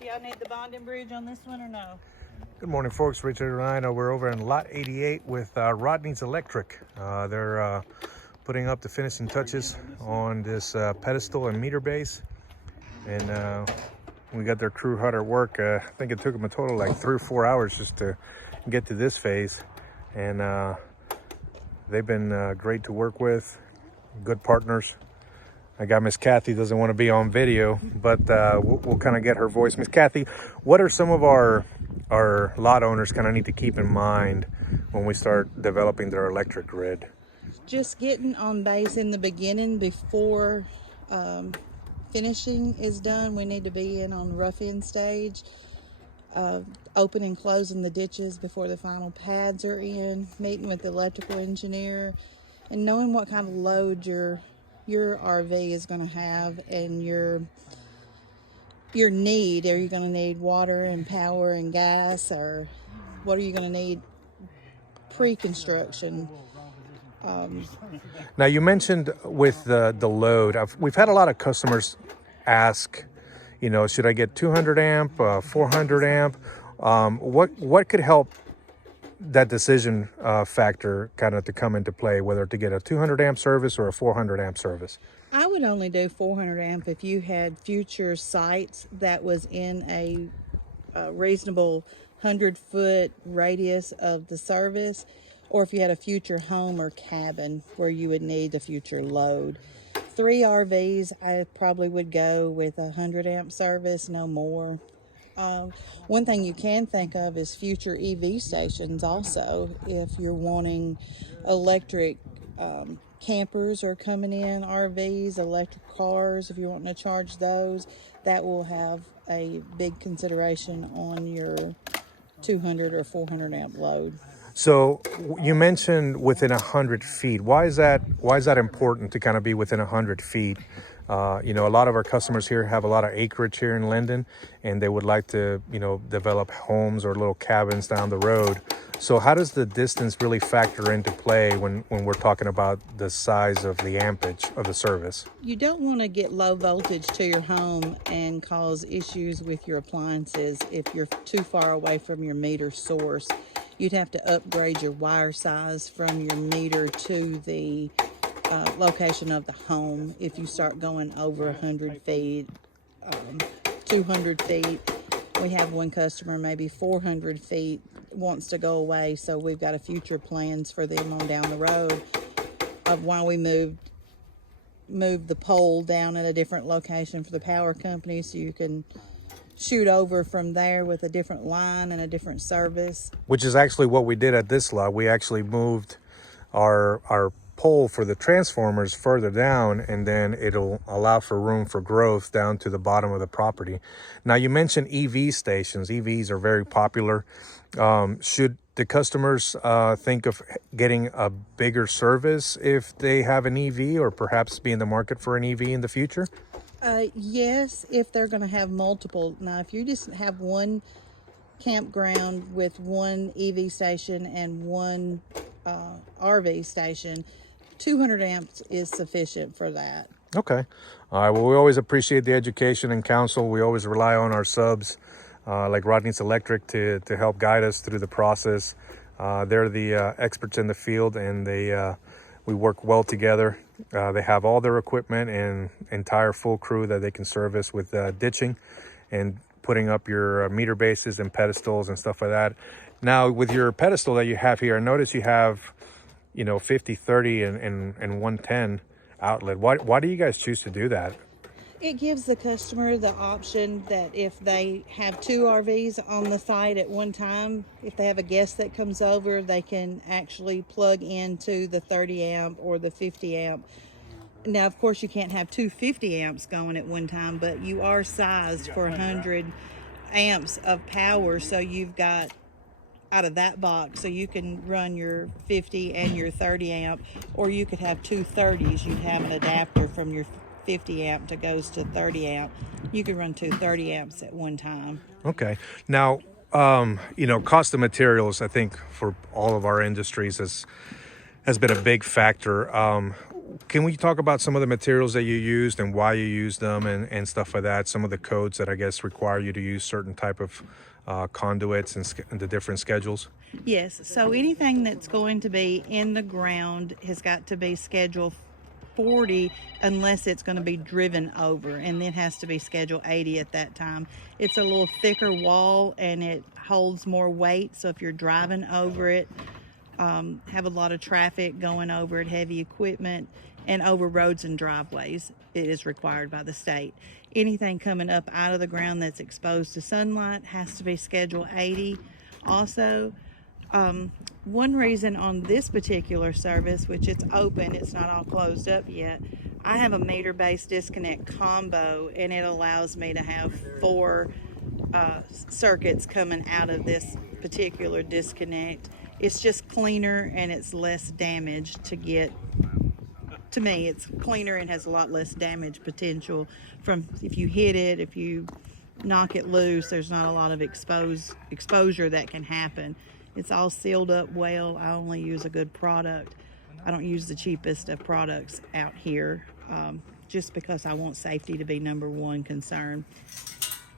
Do y'all need the bonding bridge on this one or no? Good morning, folks. Richard and I know we're over in lot 88 with Rodney's Electric. They're putting up the finishing touches on this pedestal and meter base, and we got their crew hard at work. I think it took them a total like 3 or 4 hours just to get to this phase, and they've been great to work with, good partners. I got Miss Kathy, doesn't want to be on video, but we'll kind of get her voice. Miss Kathy, what are some of our lot owners kind of need to keep in mind when we start developing their electric grid? Just getting on base in the beginning before finishing is done. We need to be in on rough end stage, open and closing the ditches before the final pads are in, meeting with the electrical engineer, and knowing what kind of load your RV is going to have and your need. Are you going to need water and power and gas, or what are you going to need pre-construction? Now, you mentioned with the load, we've had a lot of customers ask, should I get 200 amp, 400 amp? What could help that decision factor kind of to come into play, whether to get a 200 amp service or a 400 amp service? I would only do 400 amp if you had future sites that was in a reasonable 100-foot radius of the service, or if you had a future home or cabin where you would need the future load. 3 RVs, I probably would go with a 100 amp service, no more. One thing you can think of is future EV stations also. If you're wanting electric campers are coming in, RVs, electric cars, if you're wanting to charge those, that will have a big consideration on your 200 or 400 amp load. So you mentioned within 100 feet. Why is that important to kind of be within 100 feet? A lot of our customers here have a lot of acreage here in Linden, and they would like to, develop homes or little cabins down the road. So how does the distance really factor into play when we're talking about the size of the ampage of the service? You don't want to get low voltage to your home and cause issues with your appliances if you're too far away from your meter source. You'd have to upgrade your wire size from your meter to the location of the home if you start going over 100 feet, 200 feet. We have one customer, maybe 400 feet, wants to go away, so we've got a future plans for them on down the road of why we moved the pole down at a different location for the power company, so you can shoot over from there with a different line and a different service. Which is actually what we did at this lot. We actually moved our pole for the transformers further down, and then it'll allow for room for growth down to the bottom of the property. Now, you mentioned EV stations. EVs are very popular. Should the customers think of getting a bigger service if they have an EV, or perhaps be in the market for an EV in the future? Yes, if they're going to have multiple. Now, if you just have one campground with one EV station and one RV station, 200 amps is sufficient for that. Okay. All right. Well, we always appreciate the education and counsel. We always rely on our subs like Rodney's Electric to help guide us through the process. They're the experts in the field, and we work well together. They have all their equipment and entire full crew that they can service with ditching and putting up your meter bases and pedestals and stuff like that. Now, with your pedestal that you have here, I notice you have 50, 30, and 110 outlet. Why do you guys choose to do that? It gives the customer the option that if they have 2 RVs on the site at one time, if they have a guest that comes over, they can actually plug into the 30 amp or the 50 amp. Now, of course, you can't have 2 50 amps going at one time, but you are sized for 100 amps of power, so you've got out of that box, so you can run your 50 and your 30 amp, or you could have 2 30s. You'd have an adapter from your 50 amp to goes to 30 amp. You could run 2 30 amps at one time. Okay. Now, cost of materials, I think for all of our industries has been a big factor. can we talk about some of the materials that you used and why you used them and stuff like that? Some of the codes that I guess require you to use certain type of conduits and the different schedules? Yes, so anything that's going to be in the ground has got to be Schedule 40 unless it's going to be driven over, and then has to be Schedule 80 at that time. It's a little thicker wall and it holds more weight, so if you're driving over it, have a lot of traffic going over it, heavy equipment, and over roads and driveways, it is required by the state. Anything coming up out of the ground that's exposed to sunlight has to be Schedule 80 also. One reason on this particular service, which it's open, it's not all closed up yet, I have a meter-based disconnect combo, and it allows me to have 4 circuits coming out of this particular disconnect. It's just cleaner and it's less damage to get. To me, it's cleaner and has a lot less damage potential from if you hit it, if you knock it loose, there's not a lot of exposure that can happen. It's all sealed up well. I only use a good product. I don't use the cheapest of products out here, just because I want safety to be number one concern.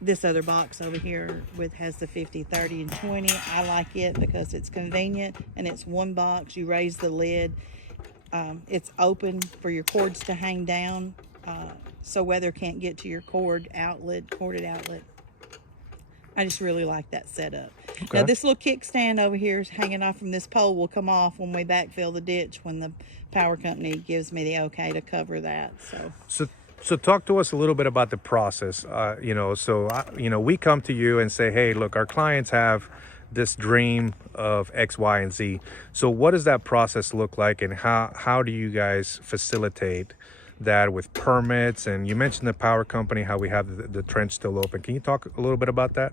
This other box over here has the 50, 30, and 20. I like it because it's convenient and it's one box. You raise the lid. It's open for your cords to hang down, so weather can't get to your corded outlet. I just really like that setup. Okay. Now this little kickstand over here is hanging off from this pole will come off when we backfill the ditch, when the power company gives me the okay to cover that. So talk to us a little bit about the process. We come to you and say, hey, look, our clients have this dream of X, Y, and Z. So what does that process look like, and how do you guys facilitate that with permits? And you mentioned the power company, how we have the trench still open. Can you talk a little bit about that?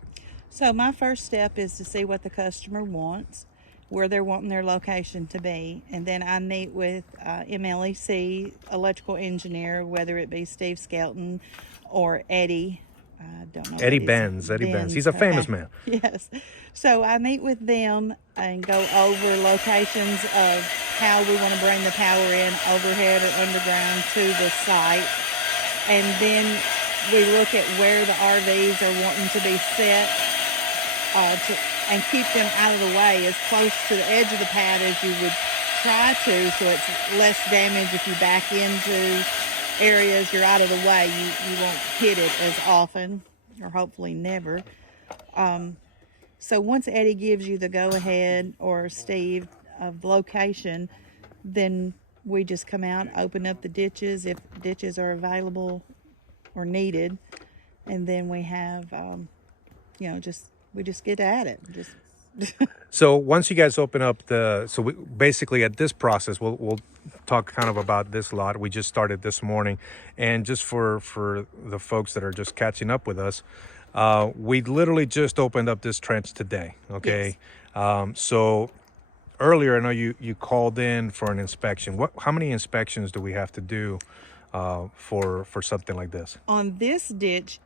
So my first step is to see what the customer wants, where they're wanting their location to be, and then I meet with MLEC electrical engineer, whether it be Steve Skelton or Eddie. I don't know. Eddie Benz. He's a famous man. Yes. So I meet with them and go over locations of how we want to bring the power in, overhead or underground, to the site. And then we look at where the RVs are wanting to be set, and keep them out of the way as close to the edge of the pad as you would try to, so it's less damage. If you back into areas, you're out of the way, you won't hit it as often, or hopefully never. So once Eddie gives you the go-ahead, or Steve, of location, then we just come out, open up the ditches if ditches are available or needed, and then we have we just get at it. So once you guys open up basically at this process, we'll talk kind of about this lot. We just started this morning, and just for the folks that are just catching up with us, we literally just opened up this trench today. Okay. Yes. So earlier, I know you called in for an inspection. How many inspections do we have to do for something like this? On this ditch,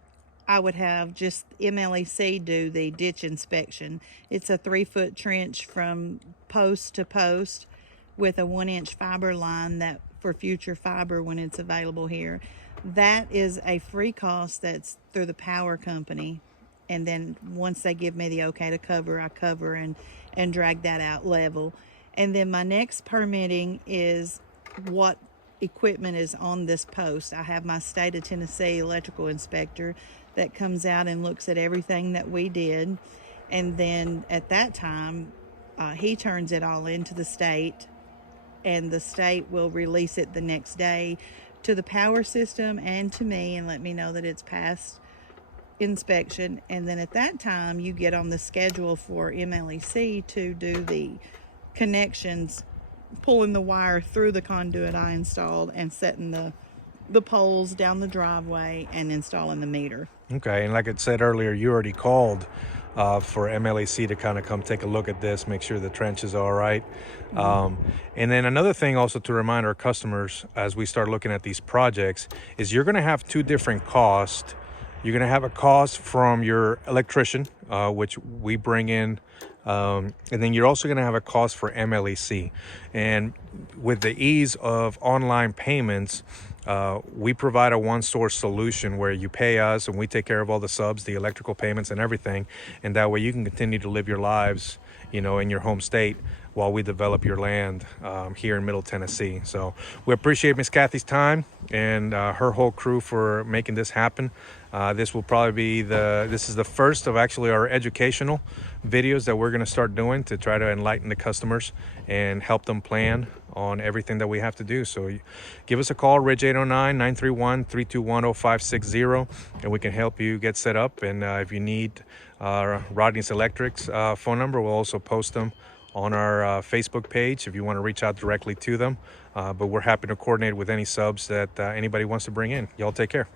I would have just MLEC do the ditch inspection. It's a 3-foot trench from post to post with a 1-inch fiber line that for future fiber when it's available here. That is a free cost that's through the power company. And then once they give me the okay to cover, I cover and drag that out level. And then my next permitting is what equipment is on this post. I have my state of Tennessee electrical inspector that comes out and looks at everything that we did, and then at that time he turns it all into the state, and the state will release it the next day to the power system and to me, and let me know that it's passed inspection. And then at that time you get on the schedule for MLEC to do the connections, pulling the wire through the conduit I installed and setting the poles down the driveway and installing the meter. Okay, and like I said earlier, you already called for MLEC to kind of come take a look at this, make sure the trench is all right. Mm-hmm. And then another thing also to remind our customers as we start looking at these projects is you're going to have 2 different costs. You're going to have a cost from your electrician, which we bring in And then you're also going to have a cost for MLEC. And with the ease of online payments, we provide a one-source solution where you pay us and we take care of all the subs, the electrical payments and everything. And that way you can continue to live your lives, you know, in your home state while we develop your land here in Middle Tennessee. So we appreciate Miss Kathy's time and her whole crew for making this happen. This will probably be this is the first of actually our educational videos that we're going to start doing to try to enlighten the customers and help them plan on everything that we have to do. So give us a call, Ridge 809-931-321-0560, and we can help you get set up. And if you need Rodney's Electric's phone number, we'll also post them on our Facebook page if you want to reach out directly to them. But we're happy to coordinate with any subs that anybody wants to bring in. Y'all take care.